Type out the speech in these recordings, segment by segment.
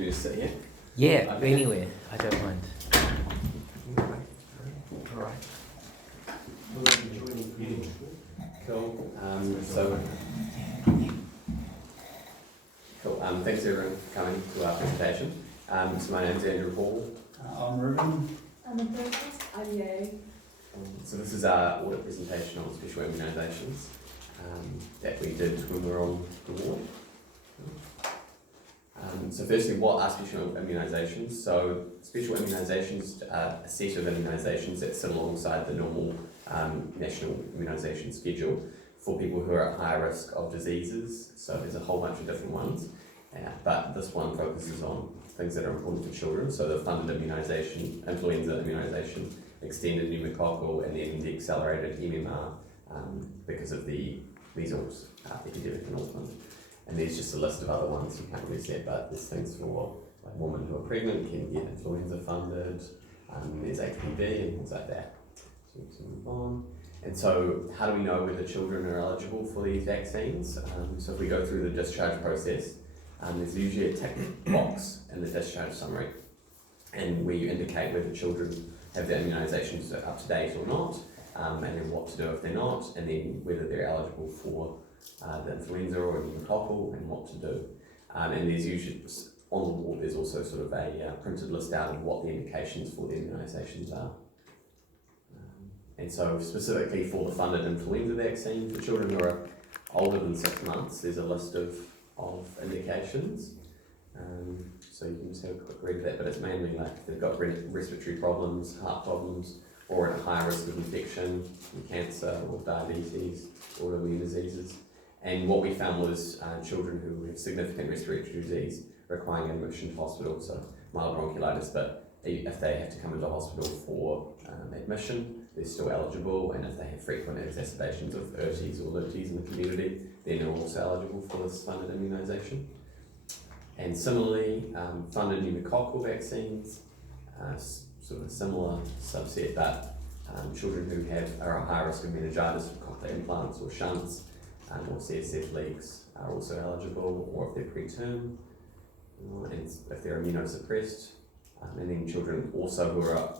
Should we just sit here? Yeah, Okay. anywhere. I don't mind. Right. Cool. Thanks everyone for coming to our presentation. So my name's Andrew Hall. I'm Ruben. I'm a therapist, IDA. So this is our audit presentation on special immunisations that we did when we were on the ward. So firstly, what are special immunisations? So special immunisations are a set of immunisations that sit alongside the normal national immunisation schedule for people who are at high risk of diseases. So there's a whole bunch of different ones, but this one focuses on things that are important for children. So the funded immunisation, influenza immunisation, extended pneumococcal, and then the accelerated MMR because of the measles epidemic in Auckland. And there's just a list of other ones you can't really see it, but there's things for like women who are pregnant can get influenza funded, there's HPV and things like that. So we can move on. And so how do we know whether children are eligible for these vaccines? So if we go through the discharge process, there's usually a tick box in the discharge summary, and where you indicate whether children have their immunisations up to date or not, and then what to do if they're not, and then whether they're eligible for the influenza or pneumococcal and what to do. And there's usually, on the wall, there's also sort of a printed list out of what the indications for the immunisations are. And so specifically for the funded influenza vaccine, for children who are older than 6 months, there's a list of indications. So you can just have a quick read of that, but it's mainly like if they've got respiratory problems, heart problems, or at a high risk of infection, cancer or diabetes, autoimmune diseases. And what we found was children who have significant respiratory disease requiring admission to hospital, so mild bronchiolitis, but if they have to come into hospital for admission, they're still eligible, and if they have frequent exacerbations of urtes or lutees in the community, then they're also eligible for this funded immunisation. And similarly, funded pneumococcal vaccines, sort of a similar subset, but children who are at high risk of meningitis, cochlear implants or shunts, or CSF leaks are also eligible, or if they're preterm, and if they're immunosuppressed. And then children also who are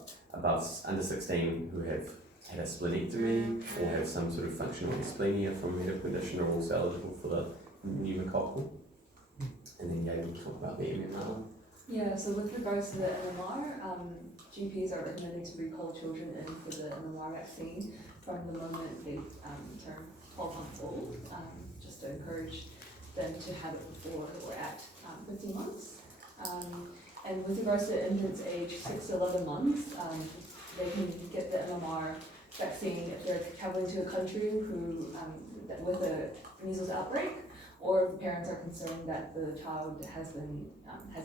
under 16 who have had a splenectomy or have some sort of functional dysplenia from a medical condition are also eligible for the pneumococcal. And then we'll talk about the MMR. Yeah, so with regards to the MMR, GPs are recommending to recall children in for the MMR vaccine from the moment they turn 12 months old, just to encourage them to have it before or at 15 months. And with regards to infants aged 6 to 11 months, they can get the MMR vaccine if they're traveling to a country with a measles outbreak, or if parents are concerned that the child has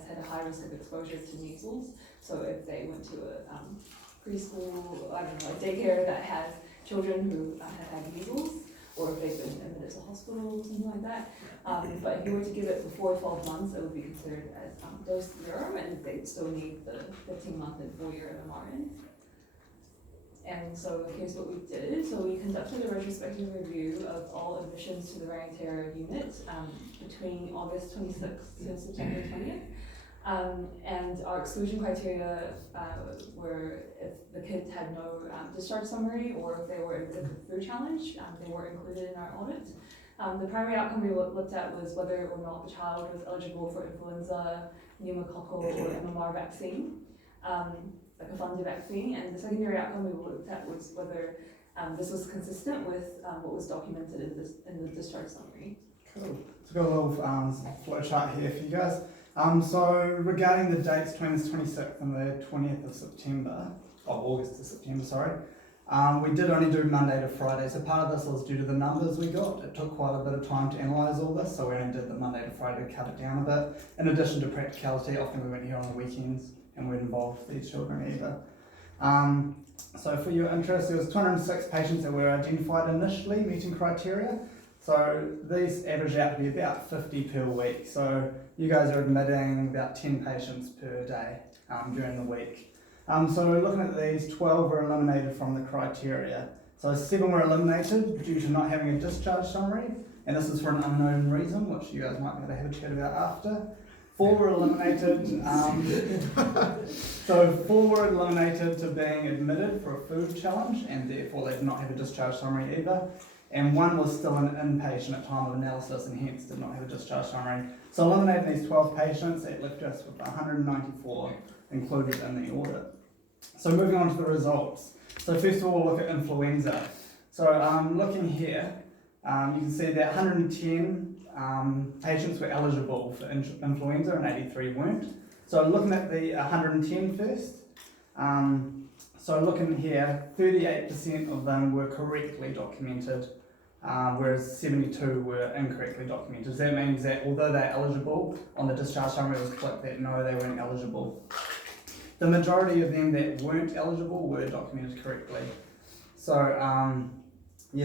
had a high risk of exposure to measles. So if they went to a preschool, a daycare that has children who have had measles, or if they've been admitted to hospital, something like that. But if you were to give it before 12 months, it would be considered as dose 0, and they'd still need the 15-month and 4-year MMR in. And so here's what we did. So we conducted a retrospective review of all admissions to the Rang Terror unit between August 26th to September 20th. And our exclusion criteria were if the kids had no discharge summary, or if they were in the flu challenge, they were included in our audit. The primary outcome we looked at was whether or not the child was eligible for influenza, pneumococcal, or MMR vaccine, like a funded vaccine. And the secondary outcome we looked at was whether this was consistent with what was documented in the discharge summary. Cool. So got a little flow chart here for you guys. So regarding the dates between the 26th and the 20th of August to September, sorry, we did only do Monday to Friday. So part of this was due to the numbers we got. It took quite a bit of time to analyse all this, so we only did the Monday to Friday to cut it down a bit. In addition to practicality, often we went here on the weekends and we'd involve these children either. So for your interest, there was 206 patients that were identified initially meeting criteria. So these average out to be about 50 per week. So you guys are admitting about 10 patients per day during the week. So looking at these, 12 were eliminated from the criteria. So 7 were eliminated due to not having a discharge summary, and this is for an unknown reason, which you guys might be able to have a chat about after. 4 were eliminated. So 4 were eliminated to being admitted for a food challenge, and therefore they did not have a discharge summary either. And 1 was still an inpatient at time of analysis and hence did not have a discharge summary. So eliminating these 12 patients, that left us with 194 included in the audit. So moving on to the results. So first of all, we'll look at influenza. So looking here, you can see that 110 patients were eligible for influenza and 83 weren't. So looking at the 110 first, so looking here, 38% of them were correctly documented, whereas 72 were incorrectly documented. So that means that although they're eligible, on the discharge summary it was clicked that no, they weren't eligible. The majority of them that weren't eligible were documented correctly. So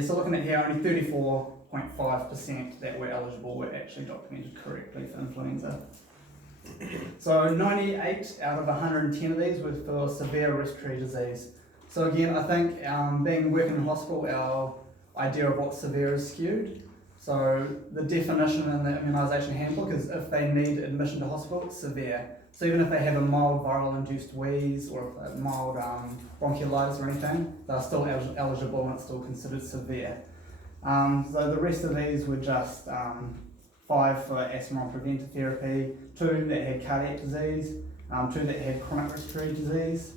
so looking at here, only 34.5% that were eligible were actually documented correctly for influenza. So 98 out of 110 of these were for severe respiratory disease. So again, I think being working in hospital, our idea of what severe is skewed. So the definition in the immunisation handbook is if they need admission to hospital, it's severe. So even if they have a mild viral induced wheeze or a mild bronchiolitis or anything, they're still eligible and it's still considered severe. So the rest of these were just 5 for asthma and preventive therapy, 2 that had cardiac disease, 2 that had chronic respiratory disease,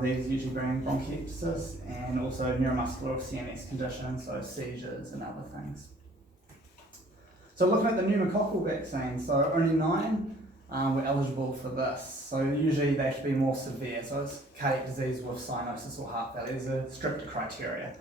these usually bring bronchiectasis, and also neuromuscular or CNS conditions, so seizures and other things. So looking at the pneumococcal vaccine, so only 9 were eligible for this. So usually they have to be more severe, so it's cardiac disease with cyanosis or heart failure. There's a stricter criteria.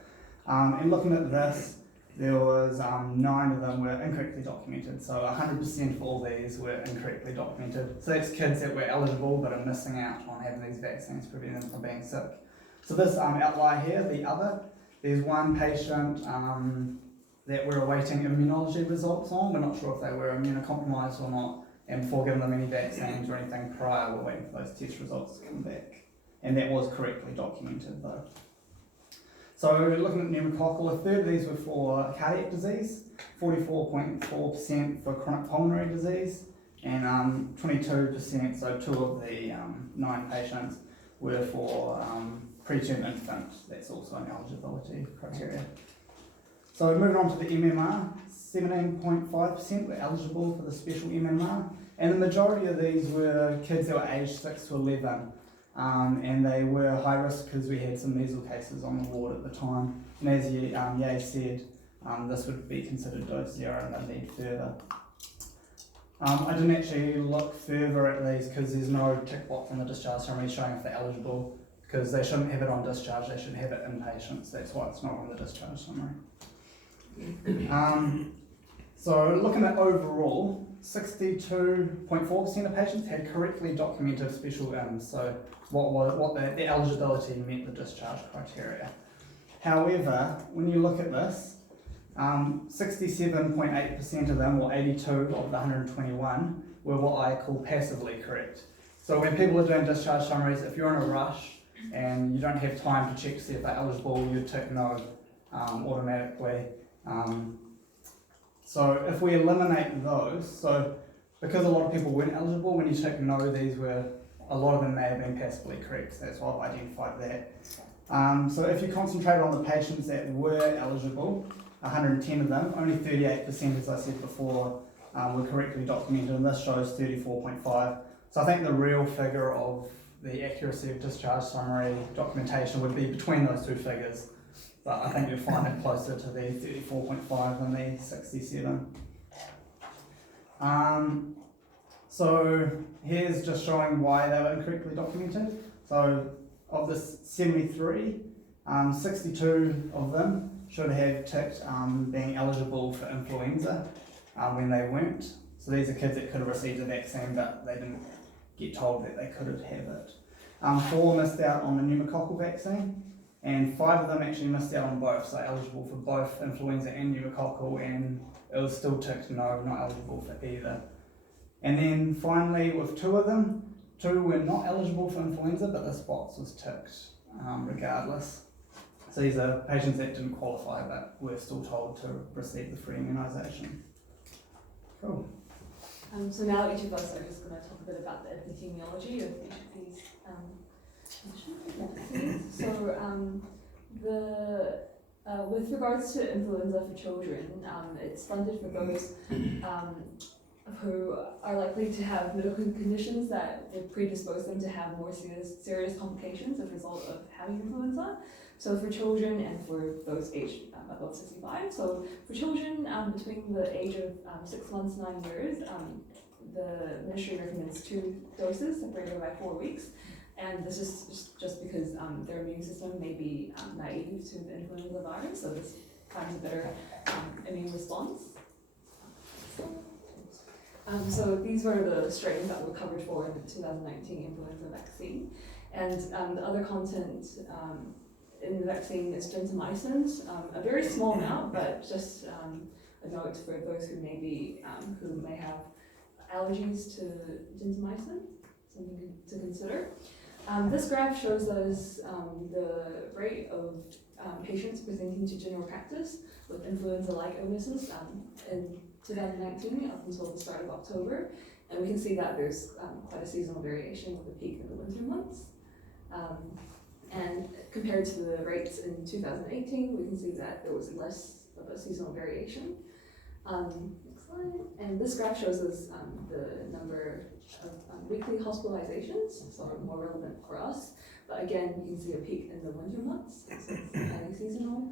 And looking at this, there was 9 of them were incorrectly documented, so 100% of all these were incorrectly documented. So that's kids that were eligible but are missing out on having these vaccines, preventing them from being sick. So this outlier here, the other, there's 1 patient that we're awaiting immunology results on. We're not sure if they were immunocompromised or not, and before giving them any vaccines or anything prior, we're waiting for those test results to come back. And that was correctly documented though. So looking at pneumococcal, a third of these were for cardiac disease, 44.4% for chronic pulmonary disease, and 22%, so 2 of the 9 patients were for preterm infant. That's also an eligibility criteria. So moving on to the MMR, 17.5% were eligible for the special MMR, and the majority of these were kids that were aged 6 to 11. And they were high risk because we had some measles cases on the ward at the time. And as Ye said, this would be considered dose 0 and they need further. I didn't actually look further at these because there's no tick box on the discharge summary showing if they're eligible, because they shouldn't have it on discharge, they should have it in patients. That's why it's not on the discharge summary. So looking at overall, 62.4% of patients had correctly documented special IMs, so what the eligibility met the discharge criteria. However, when you look at this, 67.8% of them, or 82 of the 121, were what I call passively correct. So when people are doing discharge summaries, if you're in a rush and you don't have time to check to see if they're eligible, you tick no automatically. So if we eliminate those, so because a lot of people weren't eligible, when you tick no, a lot of them may have been passively correct, so that's why I've identified that. So if you concentrate on the patients that were eligible, 110 of them, only 38%, as I said before, were correctly documented, and this shows 34.5. So I think the real figure of the accuracy of discharge summary documentation would be between those 2 figures. But I think you'll find it closer to the 34.5 than the 67. So here's just showing why they were incorrectly documented. So of the 73, 62 of them should have ticked being eligible for influenza when they weren't. So these are kids that could have received a vaccine but they didn't get told that they couldn't have it. 4 missed out on the pneumococcal vaccine, and 5 of them actually missed out on both, so eligible for both influenza and pneumococcal, and it was still ticked no, not eligible for either. And then finally, with 2 of them, 2 were not eligible for influenza, but this box was ticked regardless. So these are patients that didn't qualify but were still told to receive the free immunisation. Cool. So now each of us are just going to talk a bit about the epidemiology of each of these conditions. So with regards to influenza for children, it's funded for those who are likely to have medical conditions that would predispose them to have more serious complications as a result of having influenza. So for children and for those aged above 65. So for children between the age of 6 months, 9 years, the ministry recommends 2 doses separated by 4 weeks. And this is just because their immune system may be naive to the influenza virus, so this finds a better immune response. So these were the strains that were covered for in the 2019 influenza vaccine. And the other content in the vaccine is gentamicins, a very small amount, but just a note for those who may have allergies to gentamicin, something to consider. This graph shows us the rate of patients presenting to general practice with influenza-like illnesses in 2019 up until the start of October. And we can see that there's quite a seasonal variation with a peak in the winter months. And compared to the rates in 2018, we can see that there was less of a seasonal variation. Next slide. And this graph shows us the number of weekly hospitalizations, so more relevant for us. But again, you can see a peak in the winter months, so it's highly seasonal.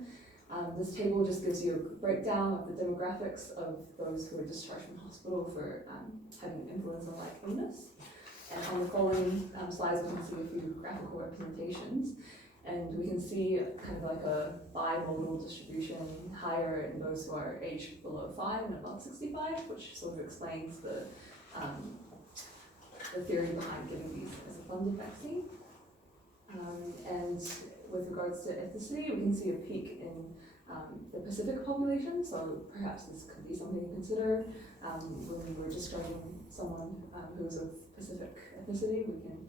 This table just gives you a breakdown of the demographics of those who are discharged from hospital for having influenza-like illness. And on the following slides, we can see a few graphical representations. And we can see kind of like a bimodal distribution, higher in those who are aged below 5 and above 65, which sort of explains the theory behind giving these as a funded vaccine. And with regards to ethnicity, we can see a peak in the Pacific population, so perhaps this could be something to consider when we're discharging someone who's of Pacific ethnicity. We can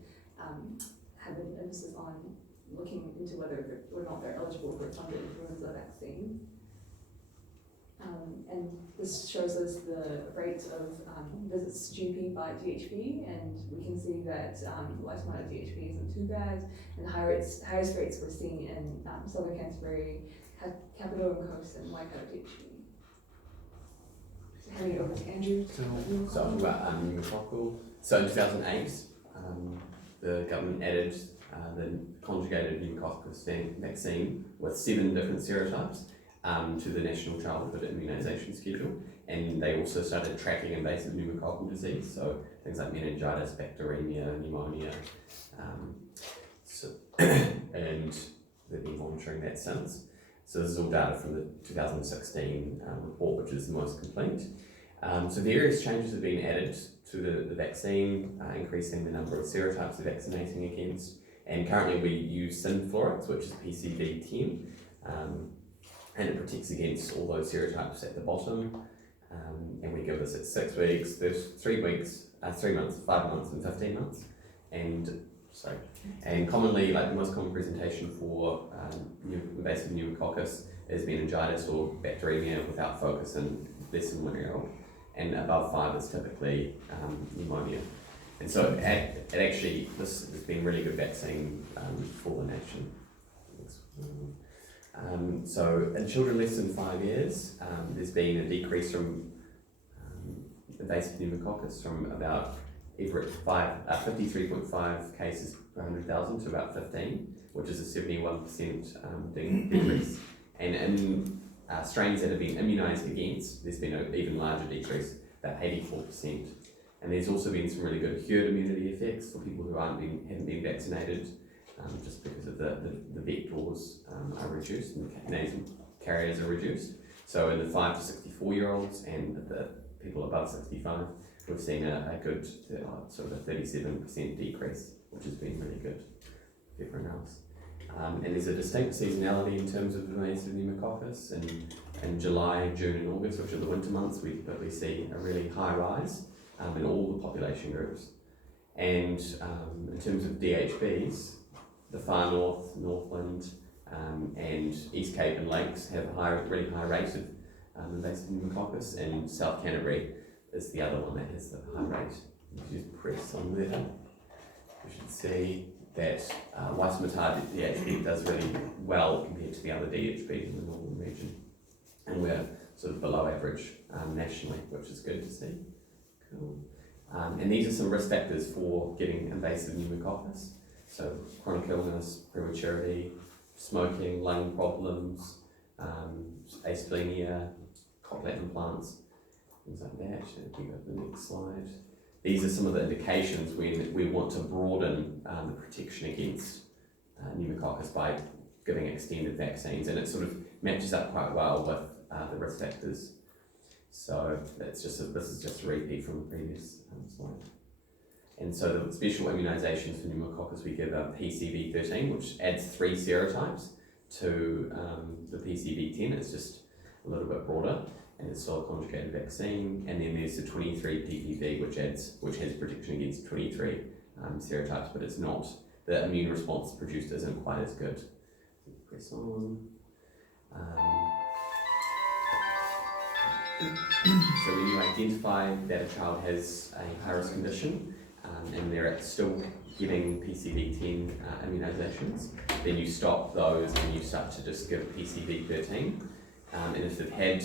have an emphasis on looking into whether or not they're eligible for a funded influenza vaccine. And this shows us the rate of visits to GP by DHB, and we can see that the lifetime amount of DHB isn't too bad, and the highest rates we're seeing in Southern Canterbury, Capitol and Coast, and Waikato DHB. So handing it over to Andrew. So I'll talk about pneumococcal. So in 2008, the government added the conjugated pneumococcus vaccine with 7 different serotypes to the National Childhood Immunisation Schedule, and they also started tracking invasive pneumococcal disease, so things like meningitis, bacteremia, pneumonia, and they've been monitoring that since. So this is all data from the 2016 report, which is the most complete. So various changes have been added to the vaccine, increasing the number of serotypes of vaccinating against, and currently we use Synflorix, which is PCV10, and it protects against all those serotypes at the bottom, and we give this at 6 weeks, there's 3 weeks, 3 months, 5 months and 15 months, and commonly, like the most common presentation for invasive pneumococcus is meningitis or bacteremia without focus in less than 1 year old, and above 5 is typically pneumonia. And so it actually, this has been a really good vaccine for the nation. So in children less than 5 years, there's been a decrease from invasive pneumococcus from about 53.5 cases per 100,000 to about 15, which is a 71% decrease. And in strains that have been immunised against, there's been an even larger decrease, about 84%. And there's also been some really good herd immunity effects for people who haven't been vaccinated, just because of the vectors are reduced and the nasal carriers are reduced. So in the 5 to 64-year-olds and the people above 65, we've seen a good sort of a 37% decrease, which has been really good for everyone else. And there's a distinct seasonality in terms of invasive pneumococcus. In July, June and August, which are the winter months, we typically see a really high rise in all the population groups. And in terms of DHBs, the far north, Northland, and East Cape and Lakes have a really high rate of invasive pneumococcus, and South Canterbury is the other one that has the high rate. If you just press on there, you should see that Waitemata DHB does really well compared to the other DHB in the northern region. And we're sort of below average nationally, which is good to see. Cool. And these are some risk factors for getting invasive pneumococcus. So chronic illness, prematurity, smoking, lung problems, asplenia, cochlear implants, things like that. Should we go to the next slide? These are some of the indications when we want to broaden the protection against pneumococcus by giving extended vaccines, and it sort of matches up quite well with the risk factors. So this is just a repeat from the previous slide. And so the special immunisations for pneumococcus, we give a PCV13, which adds 3 serotypes to the PCV10. It's just a little bit broader, and it's still a conjugated vaccine. And then there's the 23 PPV, which has protection against 23 serotypes, but it's not, the immune response produced isn't quite as good. Press on. So when you identify that a child has a high-risk condition and they're still getting PCV10 immunisations, then you stop those and you start to just give PCV13. And if they're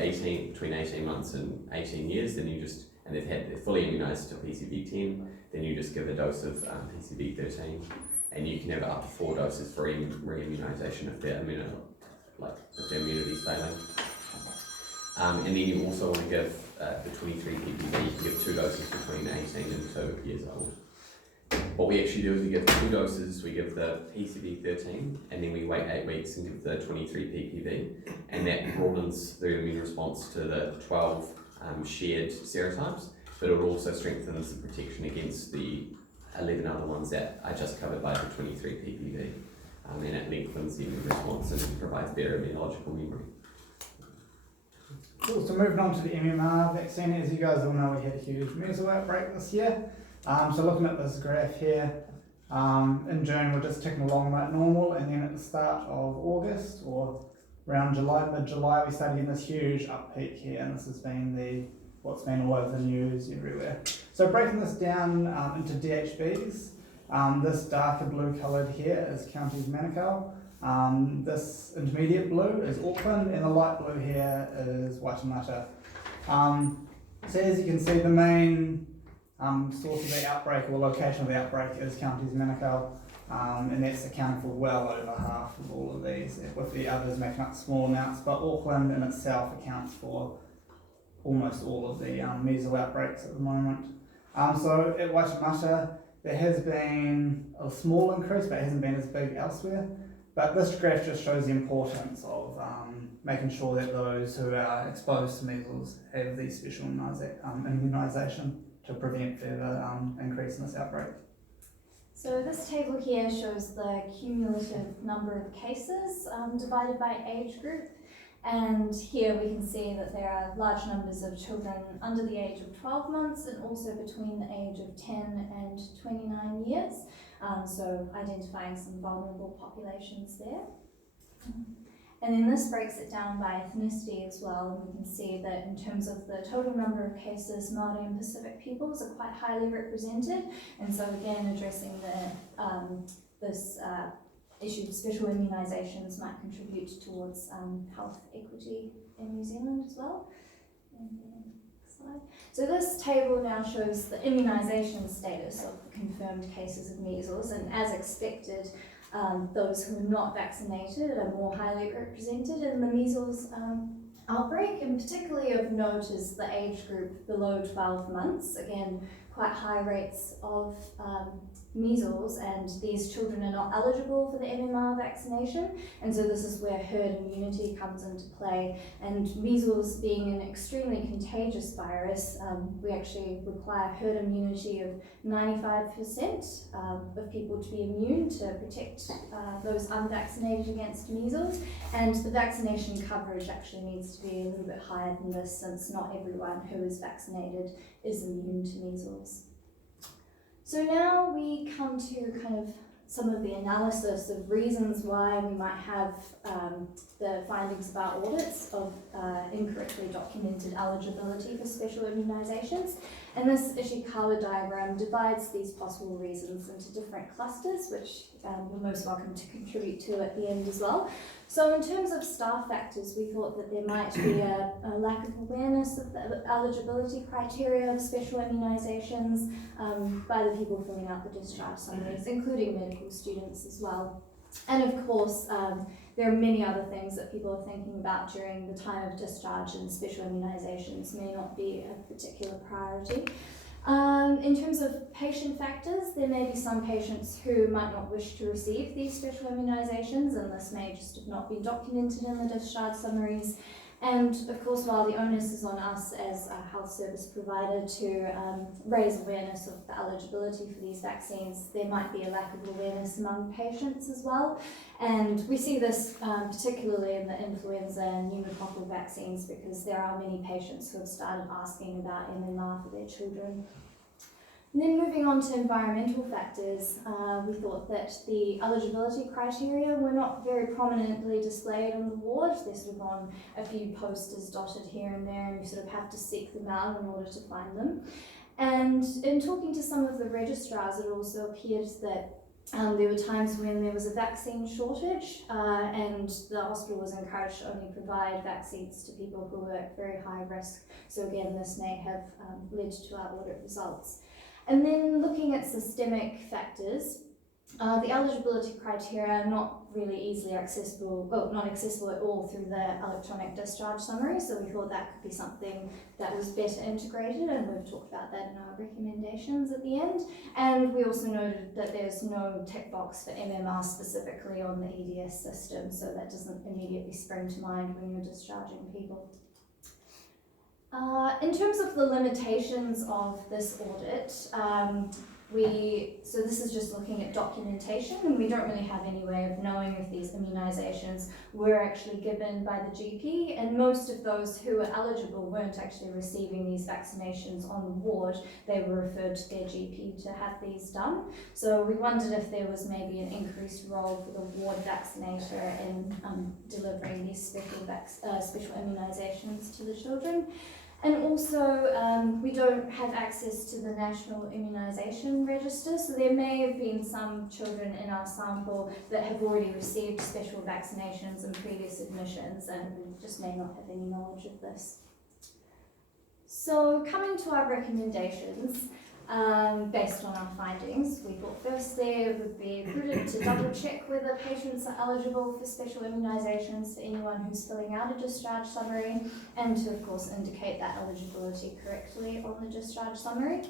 between 18 months and 18 years, then they're fully immunised to PCV10, then you just give a dose of PCV13, and you can have up to 4 doses for re-immunisation if their immunity is failing. And then you also want to give the 23 ppb, you can give 2 doses between 18 and 2 years old. What we actually do is we give 2 doses, we give the PCV13, and then we wait 8 weeks and give the 23 ppb, and that broadens the immune response to the 12 shared serotypes, but it also strengthens the protection against the 11 other ones that are just covered by the 23 ppb, and it lengthens the immune response and provides better immunological memory. Cool, so moving on to the MMR vaccine, as you guys all know, we had a huge measles outbreak this year. So looking at this graph here, in June we're just ticking along like normal, and then at the start of August, or around mid-July, we started getting this huge uppeak here, and this has been what's been all over the news everywhere. So breaking this down into DHBs, this darker blue coloured here is Counties Manukau. This intermediate blue is Auckland, and the light blue here is Waitemata. So as you can see, the main source of the outbreak, or location of the outbreak, is Counties Manukau, and that's accounting for well over half of all of these, with the others making up small amounts, but Auckland in itself accounts for almost all of the measles outbreaks at the moment. So at Waitemata, there has been a small increase, but it hasn't been as big elsewhere. But this graph just shows the importance of making sure that those who are exposed to measles have the special immunisation to prevent further increase in this outbreak. So this table here shows the cumulative number of cases divided by age group, and here we can see that there are large numbers of children under the age of 12 months and also between the age of 10 and 29 years. So identifying some vulnerable populations there. And then this breaks it down by ethnicity as well, and we can see that in terms of the total number of cases, Māori and Pacific peoples are quite highly represented, and so again addressing this issue of special immunisations might contribute towards health equity in New Zealand as well. And then, slide. So this table now shows the immunisation status of the confirmed cases of measles, and as expected, those who are not vaccinated are more highly represented in the measles outbreak, and particularly of note is the age group below 12 months. Again, quite high rates of measles, and these children are not eligible for the MMR vaccination, and so this is where herd immunity comes into play. And measles being an extremely contagious virus, we actually require herd immunity of 95% of people to be immune to protect those unvaccinated against measles, and the vaccination coverage actually needs to be a little bit higher than this, since not everyone who is vaccinated is immune to measles. So now we come to kind of some of the analysis of reasons why we might have the findings of our audits of incorrectly documented eligibility for special immunisations. And this Ishikawa diagram divides these possible reasons into different clusters, which you're most welcome to contribute to at the end as well. So in terms of staff factors, we thought that there might be a lack of awareness of the eligibility criteria of special immunisations by the people filling out the discharge summaries, including medical students as well. And of course, there are many other things that people are thinking about during the time of discharge, and special immunisations may not be a particular priority. In terms of patient factors, there may be some patients who might not wish to receive these special immunisations, and this may just have not been documented in the discharge summaries. And of course, while the onus is on us as a health service provider to raise awareness of the eligibility for these vaccines, there might be a lack of awareness among patients as well. And we see this particularly in the influenza and pneumococcal vaccines, because there are many patients who have started asking about MMR for their children. And then moving on to environmental factors, we thought that the eligibility criteria were not very prominently displayed on the ward. They're sort of on a few posters dotted here and there, and you sort of have to seek them out in order to find them. And in talking to some of the registrars, it also appeared that there were times when there was a vaccine shortage and the hospital was encouraged to only provide vaccines to people who were at very high risk. So again, this may have led to our audit results. And then looking at systemic factors, the eligibility criteria are not really easily accessible, well, not accessible at all through the electronic discharge summary, so we thought that could be something that was better integrated, and we've talked about that in our recommendations at the end. And we also noted that there's no tick box for MMR specifically on the EDS system, so that doesn't immediately spring to mind when you're discharging people. In terms of the limitations of this audit, so this is just looking at documentation, and we don't really have any way of knowing if these immunisations were actually given by the GP, and most of those who were eligible weren't actually receiving these vaccinations on the ward. They were referred to their GP to have these done. So we wondered if there was maybe an increased role for the ward vaccinator in delivering these special immunisations to the children. And also, we don't have access to the National Immunisation Register, so there may have been some children in our sample that have already received special vaccinations in previous admissions, and we just may not have any knowledge of this. So coming to our recommendations, based on our findings, we thought firstly it would be prudent to double check whether patients are eligible for special immunisations for anyone who's filling out a discharge summary, and to of course indicate that eligibility correctly on the discharge summary.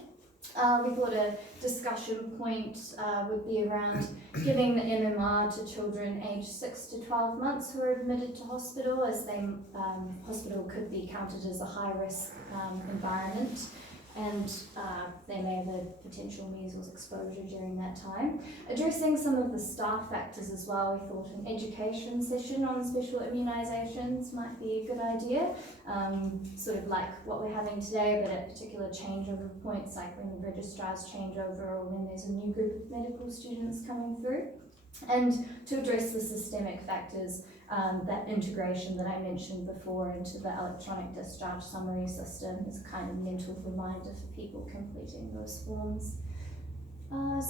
We thought a discussion point would be around giving the MMR to children aged 6 to 12 months who are admitted to hospital, as hospital could be counted as a high-risk environment, and they may have a potential measles exposure during that time. Addressing some of the staff factors as well, we thought an education session on special immunisations might be a good idea, sort of like what we're having today, but at particular changeover points, like when the registrars change over or when there's a new group of medical students coming through. And to address the systemic factors, that integration that I mentioned before into the electronic discharge summary system is a kind of mental reminder for people completing those forms.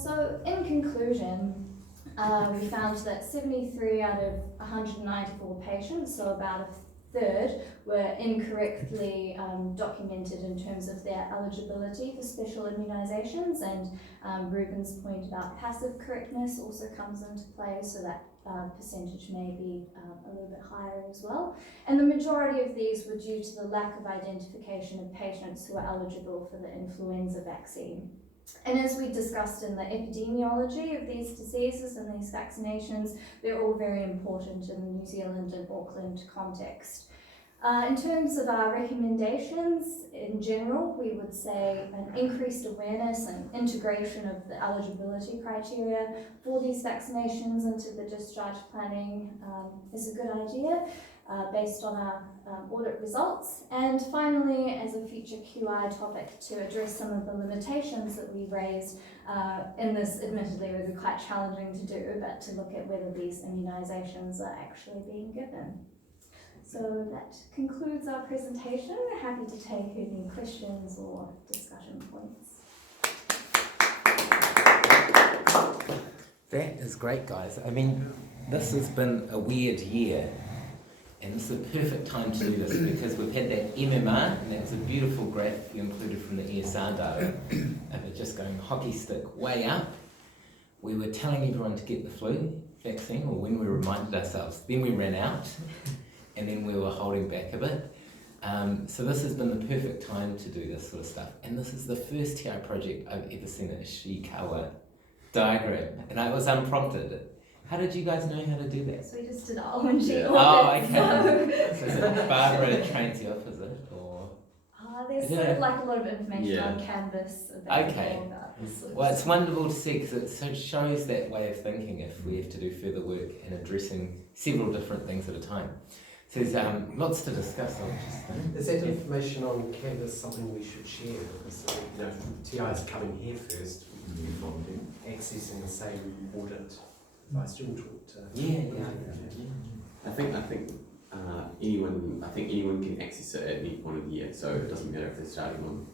So in conclusion, we found that 73 out of 194 patients, so about a third, were incorrectly documented in terms of their eligibility for special immunisations, and Ruben's point about passive correctness also comes into play, so that percentage may be a little bit higher as well. And the majority of these were due to the lack of identification of patients who are eligible for the influenza vaccine. And as we discussed in the epidemiology of these diseases and these vaccinations, they're all very important in the New Zealand and Auckland context. In terms of our recommendations in general, we would say an increased awareness and integration of the eligibility criteria for these vaccinations into the discharge planning is a good idea. based on our audit results. And finally, as a future QI topic, to address some of the limitations that we raised in this, admittedly it would be quite challenging to do, but to look at whether these immunisations are actually being given. So that concludes our presentation. We're happy to take any questions or discussion points. That is great, guys. I mean, this has been a weird year, and this is the perfect time to do this because we've had that MMR, and that was a beautiful graph you included from the ESR data of it just going hockey stick way up. We were telling everyone to get the flu vaccine, or when we reminded ourselves, then we ran out, and then we were holding back a bit. So this has been the perfect time to do this sort of stuff, and this is the first TI project I've ever seen a Ishikawa diagram, and I was unprompted. How did you guys know how to do that? So we just did our own sheet. Oh, okay. So is it Barbara trains you up, is it? Or there's sort of like a lot of information on Canvas available Okay. about this sort of Well, it's stuff. wonderful to see because it so shows that way of thinking if we have to do further work in addressing several different things at a time. So there's lots to discuss. Is that information on Canvas something we should share? Because TI is coming here first, accessing the same audit. I still talk to. I think anyone can access it at any point of the year, so it doesn't matter if they're starting on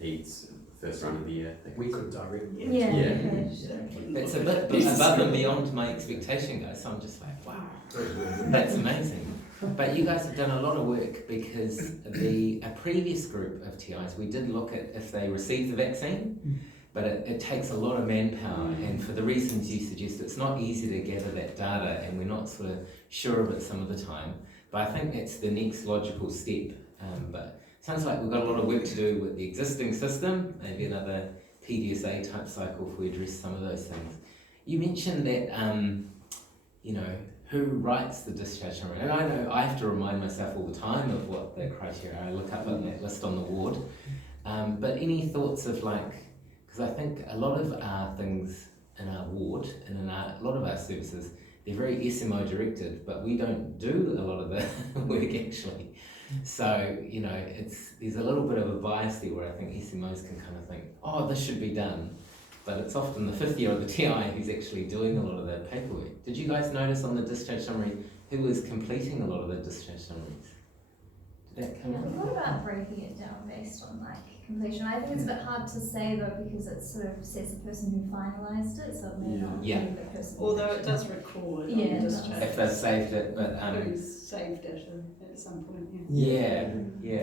PEDS first run of the year. We could directly. It's a bit above and beyond my expectation, guys. So I'm just like, wow, that's amazing. But you guys have done a lot of work because a previous group of TIs, we did look at if they received the vaccine, but it takes a lot of manpower, and for the reasons you suggest, it's not easy to gather that data, and we're not sort of sure of it some of the time. But I think that's the next logical step. But it sounds like we've got a lot of work to do with the existing system, maybe another PDSA type cycle if we address some of those things. You mentioned that, who writes the discharge summary? And I know I have to remind myself all the time of what the criteria are. I look up on that list on the ward. But any thoughts of because I think a lot of our things in our ward and in a lot of our services, they're very SMO directed, but we don't do a lot of the work actually. So, there's a little bit of a bias there where I think SMOs can kind of think, oh, this should be done. But it's often the fifth year of the TI who's actually doing a lot of that paperwork. Did you guys notice on the discharge summary who was completing a lot of the discharge summaries? Did that come I up? thought about breaking it down based on completion. I think it's a bit hard to say though because it sort of says the person who finalised it, so it may not be the person. Although it does record Yeah, on it the does. discharge. If they've saved it, but Who's saved it at some point, yeah.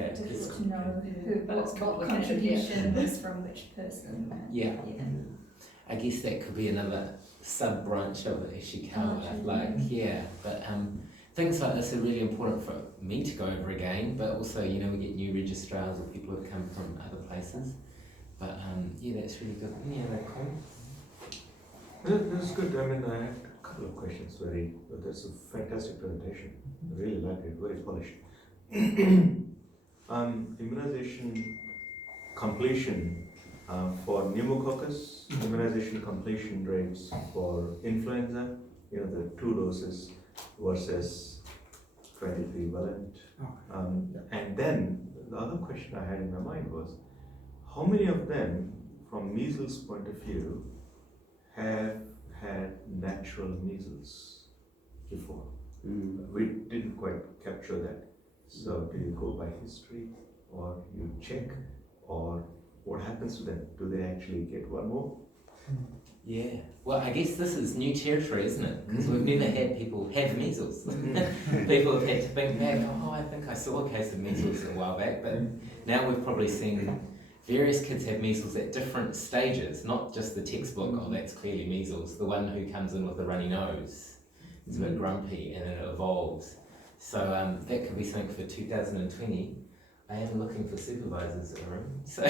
Difficult to know But it's what complicated, contribution was from which person. Yeah. I guess that could be another sub branch of the Ishikawa. But things like this are really important for me to go over again, but also, we get new registrars or people who have come from other places. But that's really good. Any other comments? That's good. I mean, I had a couple of questions. That's a fantastic presentation. I really like it. Very polished. Immunization completion for pneumococcus, immunization completion rates for influenza, the 2 doses versus 23 valent. And then the other question I had in my mind was, how many of them, from measles point of view, have had natural measles before? We didn't quite capture that. So do you go by history, or you check, or what happens to them? Do they actually get one more? Yeah. Well, I guess this is new territory, isn't it? Because we've never had people have measles. People have had to think back, I think I saw a case of measles a while back, but now we've probably seen various kids have measles at different stages, not just the textbook, that's clearly measles. The one who comes in with a runny nose is a bit grumpy and then it evolves. So that could be something for 2020. I am looking for supervisors in the room, so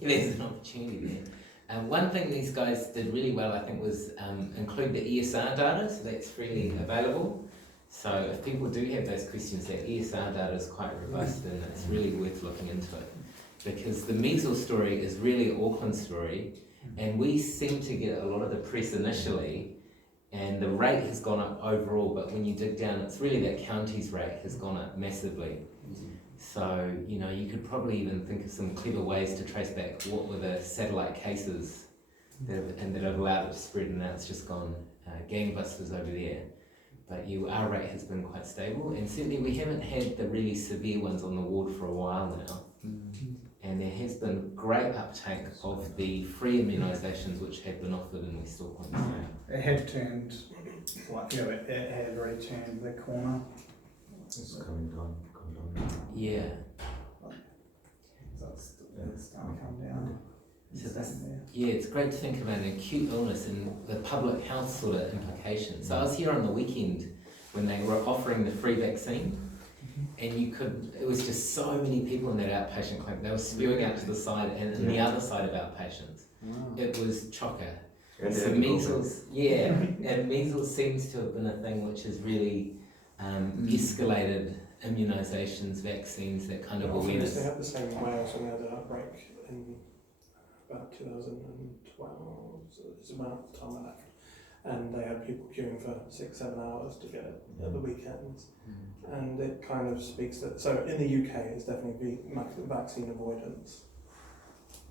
there's an opportunity there. One thing these guys did really well, I think, was include the ESR data, so that's freely available. So if people do have those questions, that ESR data is quite robust and it's really worth looking into it. Because the measles story is really an Auckland story, and we seem to get a lot of the press initially, and the rate has gone up overall, but when you dig down, it's really that county's rate has gone up massively. So, you know, you could probably even think of some clever ways to trace back what were the satellite cases that have allowed it to spread, and now it's just gone gangbusters over there. But our rate has been quite stable, and certainly we haven't had the really severe ones on the ward for a while now. And there has been great uptake of the free immunisations which have been offered in West Auckland. It had turned, it had already turned the corner. It's coming down. Yeah. So it's starting to come down. So it's great to think about an acute illness and the public health sort of implications. So I was here on the weekend when they were offering the free vaccine, and it was just so many people in that outpatient clinic. They were spewing out to the side and the other side of outpatients. Wow. It was chocker. So measles, and measles seems to have been a thing which has really escalated immunisations, vaccines, that kind of awareness. They had the same in Wales when they had an outbreak in about 2012, so it's about the time I left. And they had people queuing for 6-7 hours to get it at the weekends. And it kind of speaks that, so in the UK it's definitely vaccine avoidance.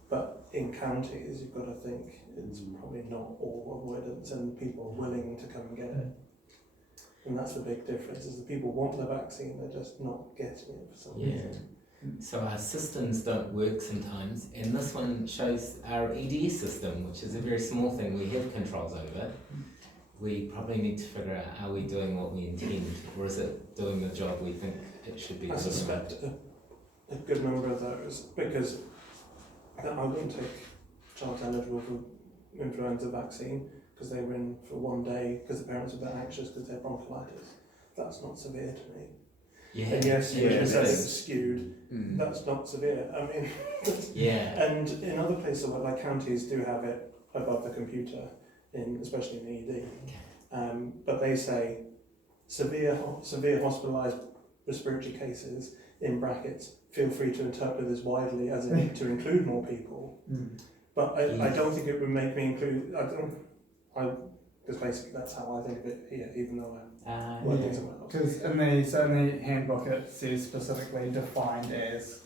But in counties you've got to think it's probably not all avoidance, and people are willing to come and get it. And that's the big difference, is that people want the vaccine, they're just not getting it for some reason. So our systems don't work sometimes, and this one shows our EDS system, which is a very small thing we have controls over. We probably need to figure out, are we doing what we intend, or is it doing the job we think it should be doing? I suspect a good number of those, because I wouldn't take child eligible for influenza vaccine because they were in for one day because the parents were a bit anxious because they had bronchiolitis. That's not severe to me. And yes, you said it was skewed. That's not severe. I mean, And in other places, like counties, do have it above the computer, especially in ED. But they say severe hospitalised respiratory cases, in brackets, feel free to interpret this widely as in to include more people. But I don't think it would make me include. Because basically that's how I think of it here, even though I work in somewhere else. Because in the handbook it says specifically defined as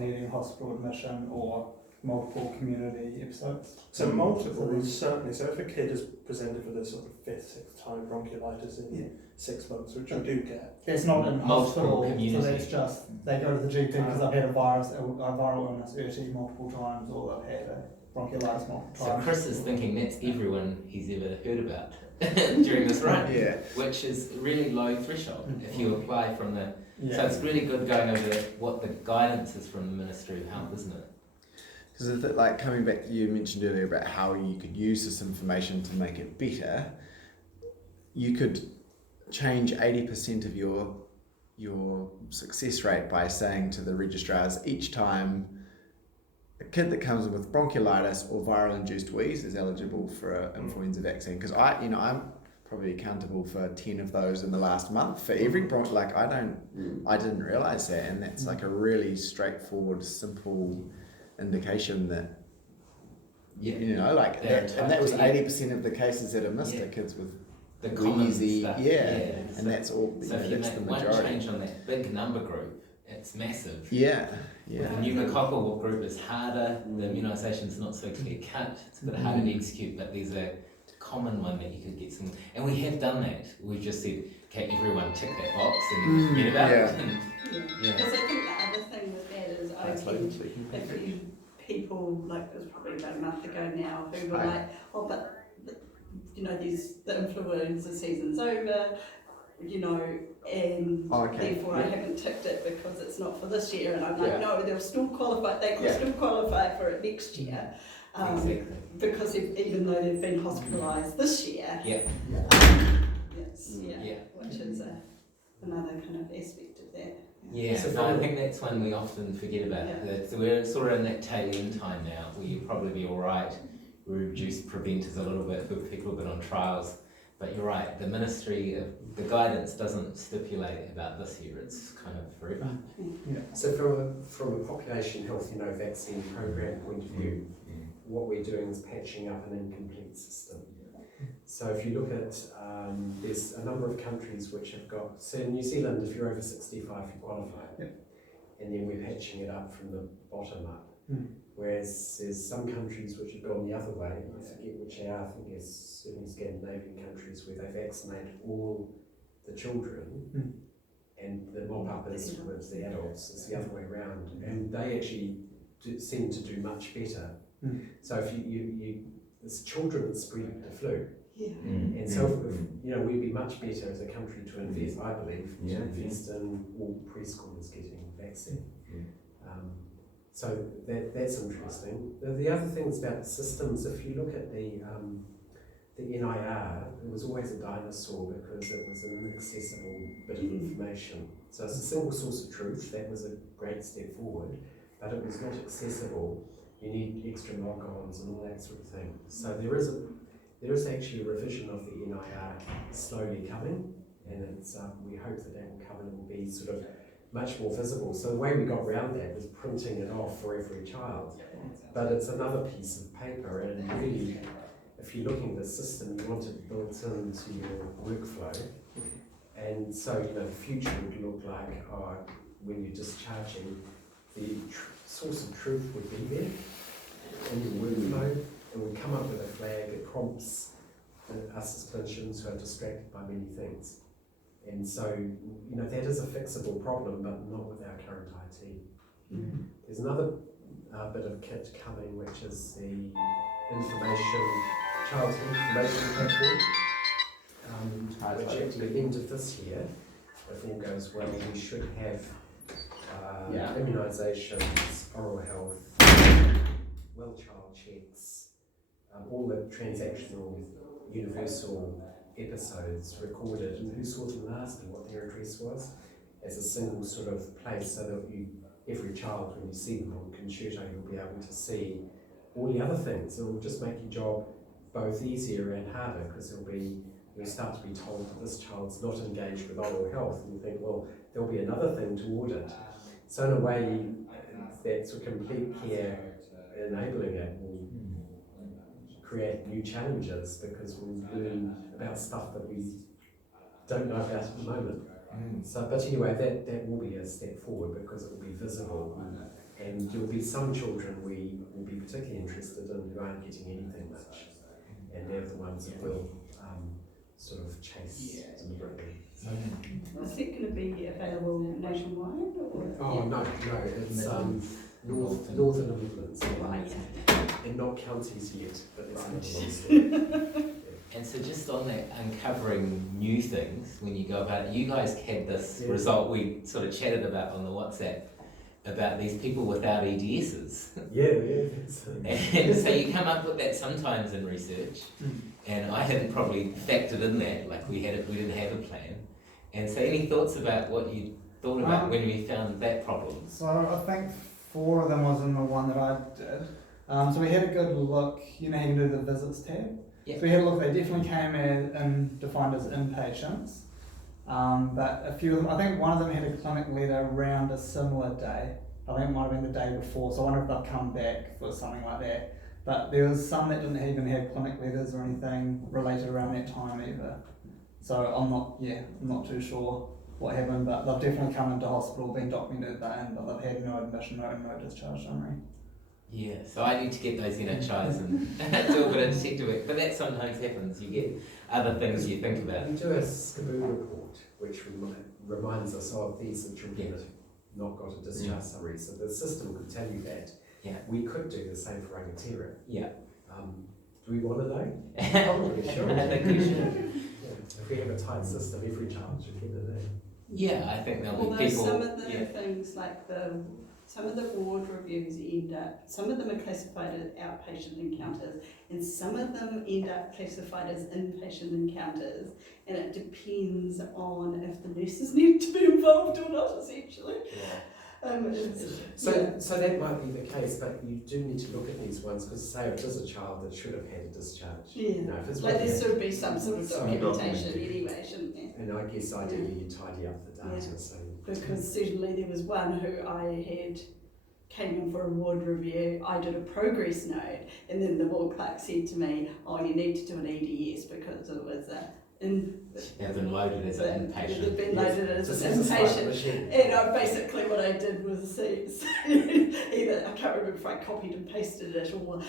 needing hospital admission or multiple community episodes. So multiple is certainly, so if a kid is presented for the sort of 5th, 6th time bronchiolitis in 6 months, which we do get. It's not in hospital, community. so that's just, they go to the GP because they've had a viral illness, urti multiple times, or they've had a bronchiolitis multiple So times. Chris is thinking that's everyone he's ever heard about during this run, which is really low threshold if you apply from the... So it's really good going over what the guidance is from the Ministry of Health, isn't it? Because like coming back, you mentioned earlier about how you could use this information to make it better. You could change 80% of your success rate by saying to the registrars each time a kid that comes in with bronchiolitis or viral induced wheeze is eligible for an influenza vaccine. Because I'm probably accountable for 10 of those in the last month for every I didn't realise that, and that's like a really straightforward, simple indication that and that was 80% of the cases that are missed are kids with the common wheezy stuff. And that's all. So if you make one change on that big number group, it's massive. The pneumococcal group is harder. The immunisation's not so clear cut. It's a bit harder to execute, but there's a common one that you could get some. And we have done that. We've just said, okay, everyone tick that box and forget about it. Because I think the other thing with that is a few people, like it was probably about a month ago now, who were like, oh, but the influenza season's over, and therefore I haven't ticked it because it's not for this year. And I'm like, no, they'll still qualify. They can still qualify for it next year, because even though they've been hospitalised this year, which is another kind of aspect of that. So I think that's one we often forget about. So we're sort of in that tail end time now, where you'll probably be all right. We reduce preventers a little bit for people who've been on trials. But you're right, the Ministry of the guidance doesn't stipulate about this year, it's kind of forever. So from a population health, vaccine program point of view, what we're doing is patching up an incomplete system. So if you look at, there's a number of countries which have got, so in New Zealand, if you're over 65, you qualify. Yep. And then we're patching it up from the bottom up. Mm. Whereas there's some countries which have gone the other way, I forget which they are, I think there's certainly Scandinavian countries where they vaccinate all the children and the mop-up is with the adults, it's the other way around. And they actually seem to do much better. So if it's children that spread the flu. Yeah. And so, if, we'd be much better as a country to invest, I believe, to invest in all preschoolers getting vaccine. So that's interesting. The other things about systems, if you look at the NIR, it was always a dinosaur because it was an inaccessible bit of information. So it's a single source of truth, that was a great step forward, but it was not accessible. You need extra log-ons and all that sort of thing. So there is actually a revision of the NIR slowly coming, and it's we hope that will come and it will be sort of much more visible. So the way we got around that was printing it off for every child, but it's another piece of paper, and really, if you're looking at the system, you want it built into your workflow, and so the future would look like when you're discharging, the source of truth would be there in your workflow. It would come up with a flag that prompts us as clinicians who are distracted by many things. And so, that is a fixable problem, but not with our current IT. There's another bit of kit coming, which is the Child's Information Platform, which at the end of this year, if all goes well, we should have immunizations, oral health, well child checks, all the transactional universal episodes recorded and who saw them last and what their address was as a single sort of place, so that every child, when you see them on Concerto, you'll be able to see all the other things. It will just make your job both easier and harder, because you'll start to be told that this child's not engaged with oral health, and you think, well, there'll be another thing to audit. So in a way, that sort of complete care enabling it will create new challenges, because we'll learn about stuff that we don't know about at the moment. So, but anyway, that will be a step forward, because it will be visible, and there will be some children we will be particularly interested in who aren't getting anything much, and they're the ones that will sort of chase deliberately. So, Is it going to be available nationwide? Or? oh no, it's northern and Midlands, Right. and not counties yet, but that's another long story. And so just on that, uncovering new things, when you go about it, you guys had this result we sort of chatted about on the WhatsApp, about these people without EDSs. And so you come up with that sometimes in research, and I hadn't probably factored in that, like we didn't have a plan. And so any thoughts about what you thought about when we found that problem? So I think 4 of them was in the one that I did. So we had a good look, how you can do the visits tab. Yeah. So we had a look, they definitely came in defined as inpatients. But a few of them, I think one of them had a clinic letter around a similar day. I think it might have been the day before, so I wonder if they'll come back for something like that. But there was some that didn't even have clinic letters or anything related around that time either. So I'm not too sure what happened, but they've definitely come into hospital, been documented that, but they've had no admission, no discharge summary. Yeah, so I need to get those NHIs and do a bit of detective work, but that sometimes happens. You get other things you think about. We do a SCABoo report, which reminds us of these children that have not got a discharge summary, so the system could tell you that. Yeah. We could do the same for Rangatira. Yeah. Do we want to know? Probably Sure. I think we should. If we have a tight system, every child should get a name. Yeah, I think there'll be Although people. some of the things like some of the ward reviews end up, some of them are classified as outpatient encounters, and some of them end up classified as inpatient encounters, and it depends on if the nurses need to be involved or not, essentially. So that might be the case, but you do need to look at these ones, because say if it is a child that should have had a discharge. Yeah. If it's Like there working, should be some sort of Some documentation documentation. anyway, shouldn't there? and I guess ideally you tidy up the data, Yeah. so. Because certainly there was one who I had came in for a ward review, I did a progress note, and then the ward clerk said to me, "Oh, you need to do an EDS because it was They've been loaded as an inpatient. They've been loaded as Just an as a smart inpatient." machine. And basically what I did was either, I can't remember if I copied and pasted it or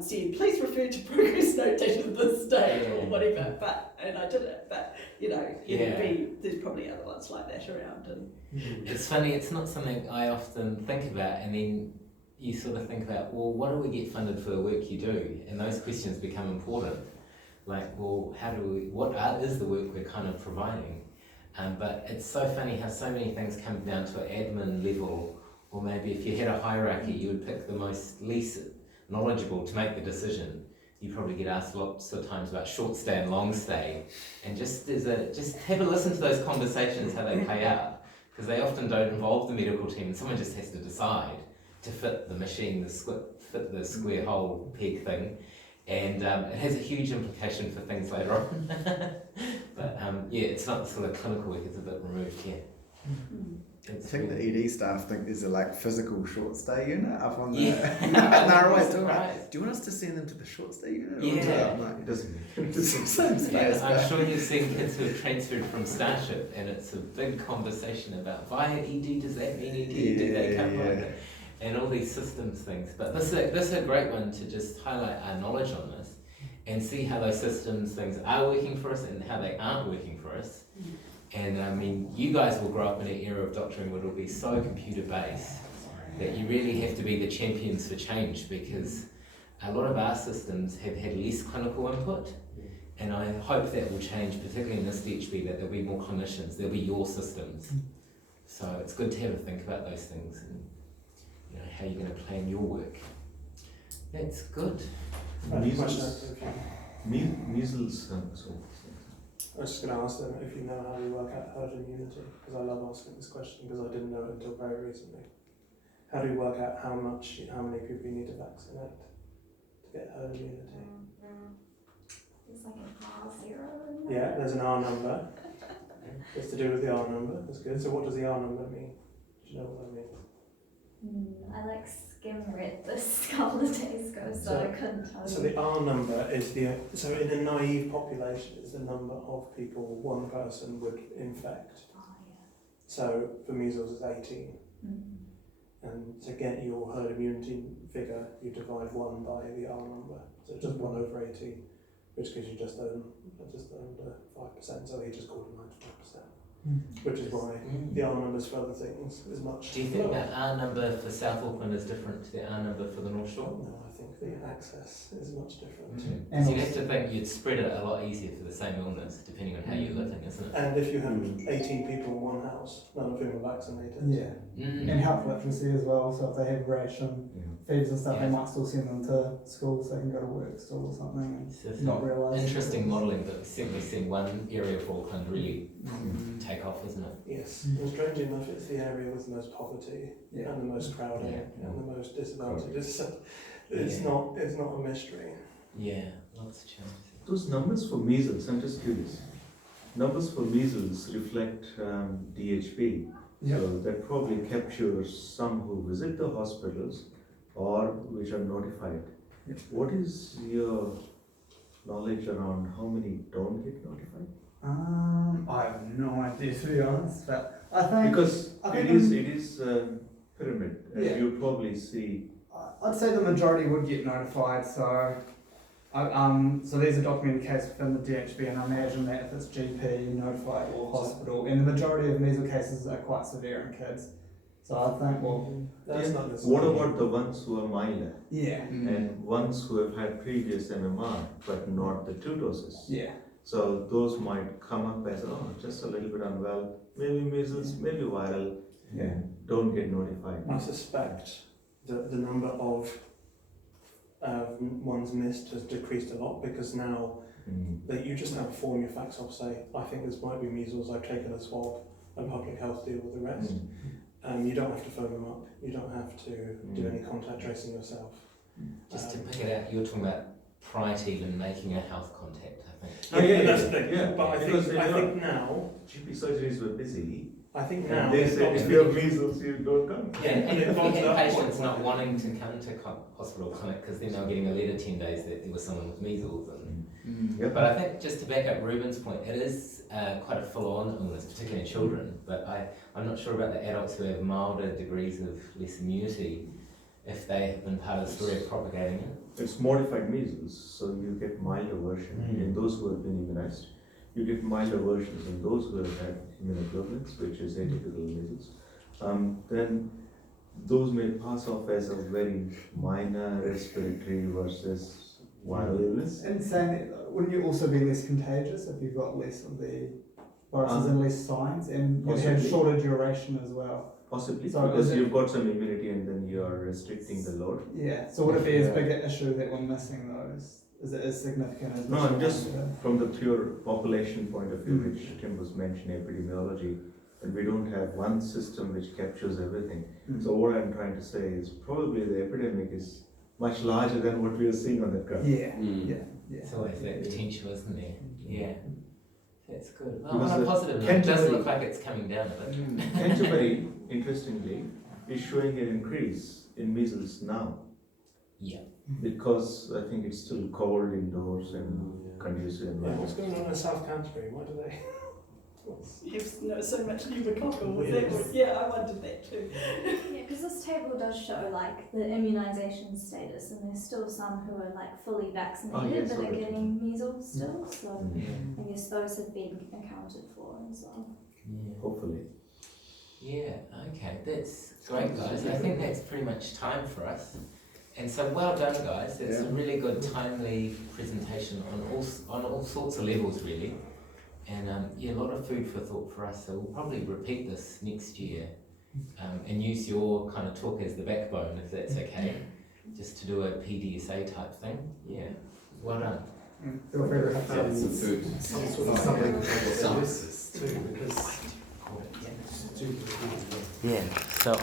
said, "Please refer to progress note dated this date," or whatever. And I did it. But there's probably other ones like that around. And It's funny, it's not something I often think about, and then you sort of think about, well, what do we get funded for the work you do? And those questions become important. Like, well, what is the work we're kind of providing? But it's so funny how so many things come down to an admin level, or maybe if you had a hierarchy, you would pick the least knowledgeable to make the decision. You probably get asked lots of times about short stay and long stay, and just have a listen to those conversations, how they play out, because they often don't involve the medical team, and someone just has to decide to fit the machine, fit the square hole peg thing. And it has a huge implication for things later on. But it's not the sort of clinical work, it's a bit removed here. I think the ED staff think there's a physical short stay unit up on the Yeah. they're always talking Right. about, do you want us to send them to the short stay unit? Yeah. I'm like, it doesn't it's the same space. I'm sure you've seen kids who have transferred from Starship, and it's a big conversation about via ED, does that mean ED? Did they come like that? And all these systems things. But this is a great one to just highlight our knowledge on this and see how those systems things are working for us and how they aren't working for us. And I mean, you guys will grow up in an era of doctoring where it'll be so computer based that you really have to be the champions for change, because a lot of our systems have had less clinical input. And I hope that will change, particularly in this DHB, that there'll be more clinicians, there'll be your systems. So it's good to have a think about those things and how you're going to plan your work. That's good. Measles. Measles. I was just going to ask them if you know how you work out herd immunity, because I love asking this question because I didn't know it until very recently. How do you work out how many people you need to vaccinate to get herd immunity? It's like an R0. Yeah, there's an R number. It's to do with the R number. That's good. So what does the R number mean? Do you know what that means? I skim read this a couple of days ago, so I couldn't tell So you. the R number is so in a naive population is the number of people one person would infect. Oh, yeah. So for measles it's 18. Mm-hmm. And to get your herd immunity figure, you divide 1 by the R number. So it's just 1 over 18, which gives you just under 5%. So he just called it 95%. Which is why the R numbers for other things is much Do you think lower. that R number for South Auckland is different to the R number for the North Shore? No, I think the access is much different. Because you'd have to think you'd spread it a lot easier for the same illness, depending on how you're living, isn't it? And if you have 18 people in one house, none of whom are vaccinated. Yeah. And health literacy as well, so if they have rash and fevers and stuff, Yeah. they might still send them to school so they can go to work still or something and So not realise. interesting modelling, but we've certainly seen one area of Auckland really take off, isn't it? Yes, and strangely enough, it's the area with the most poverty Yeah. and the most crowding Yeah. and the most disadvantages. So it's not a mystery. Yeah, lots of chances. Those numbers for measles, I'm just curious. Numbers for measles reflect DHB. So that probably captures some who visit the hospitals or which are notified. What is your knowledge around how many don't get notified? I have no idea to be honest, but I think Because I think it is pyramid, and Yeah. you'll probably see. I'd say the majority would get notified. So, so there's a documented case within the DHB, and I imagine that if it's GP notified or hospital, and the majority of measles cases are quite severe in kids. So I think, That's not What about the ones who are milder yeah, and ones who have had previous MMR but not the 2 doses? yeah, So those might come up as, just a little bit unwell, maybe measles, maybe viral, yeah. don't get notified. I suspect that the number of ones missed has decreased a lot because now that you just have a form you fax off, say, I think this might be measles, I've taken a swab, and public health deal with the rest. You don't have to phone them up, you don't have to do any contact tracing yourself. Just to pick it out, you're talking about prior to even making a health contact, I think. Oh, yeah, that's the thing. yeah. But I Because think now GP surgeries were busy, I think And now they they've said got if to- you have measles, you don't come. Yeah, and they've if got we to had that patients point. not wanting to come to hospital or clinic because then they were getting a letter 10 days that there was someone with measles. Yep. But I think just to back up Ruben's point, it is quite a full-on illness, particularly in children. But I'm not sure about the adults who have milder degrees of less immunity, if they have been part of the story of propagating it. It's modified measles, so you get milder version in those who have been immunized. You get milder versions in those who have had immunoglobulins, which is atypical measles. Then those may pass off as a very minor respiratory versus viral illness. And saying that, wouldn't you also be less contagious if you've got less of the viruses and less signs, and you have possibly. shorter duration as well? Possibly, So because is it- you've got some immunity and then you are restricting the load. Yeah. So would it be as Yeah. big an issue that we're missing those? Is it as significant as? No, I'm just Yeah. from the pure population point of view, which Tim was mentioning, epidemiology, and we don't have one system which captures everything. So what I'm trying to say is probably the epidemic is much larger than what we are seeing on the graph. Yeah. Mm. Yeah. Yeah. It's always that potential, isn't there? Yeah. That's good. Well, Because on a the positive note, it does Canterbury- look like it's coming down a bit. Canterbury, interestingly, is showing an increase in measles now. Yeah. Because I think it's still cold indoors and conducive Yeah, environment. what's going on in South Canterbury? Why do they? You've so much pneumococcal. Was Yes. that, yeah, I wondered that too. Yeah, because this table does show like the immunisation status, and there's still some who are like fully vaccinated yes, but are already. getting measles still. So Mm. I guess those have been accounted for as well. Yeah. Hopefully. Yeah, okay, that's great, guys. I think that's pretty much time for us. And so well done, guys. It's a really good, timely presentation on all sorts of levels, really. And yeah, a lot of food for thought for us. So we'll probably repeat this next year and use your kind of talk as the backbone, if that's okay, just to do a PDSA type thing. Yeah, well done. Feel free to have Yeah, some food. Some sort of supplemental services too, because Yeah. it's too Yeah. So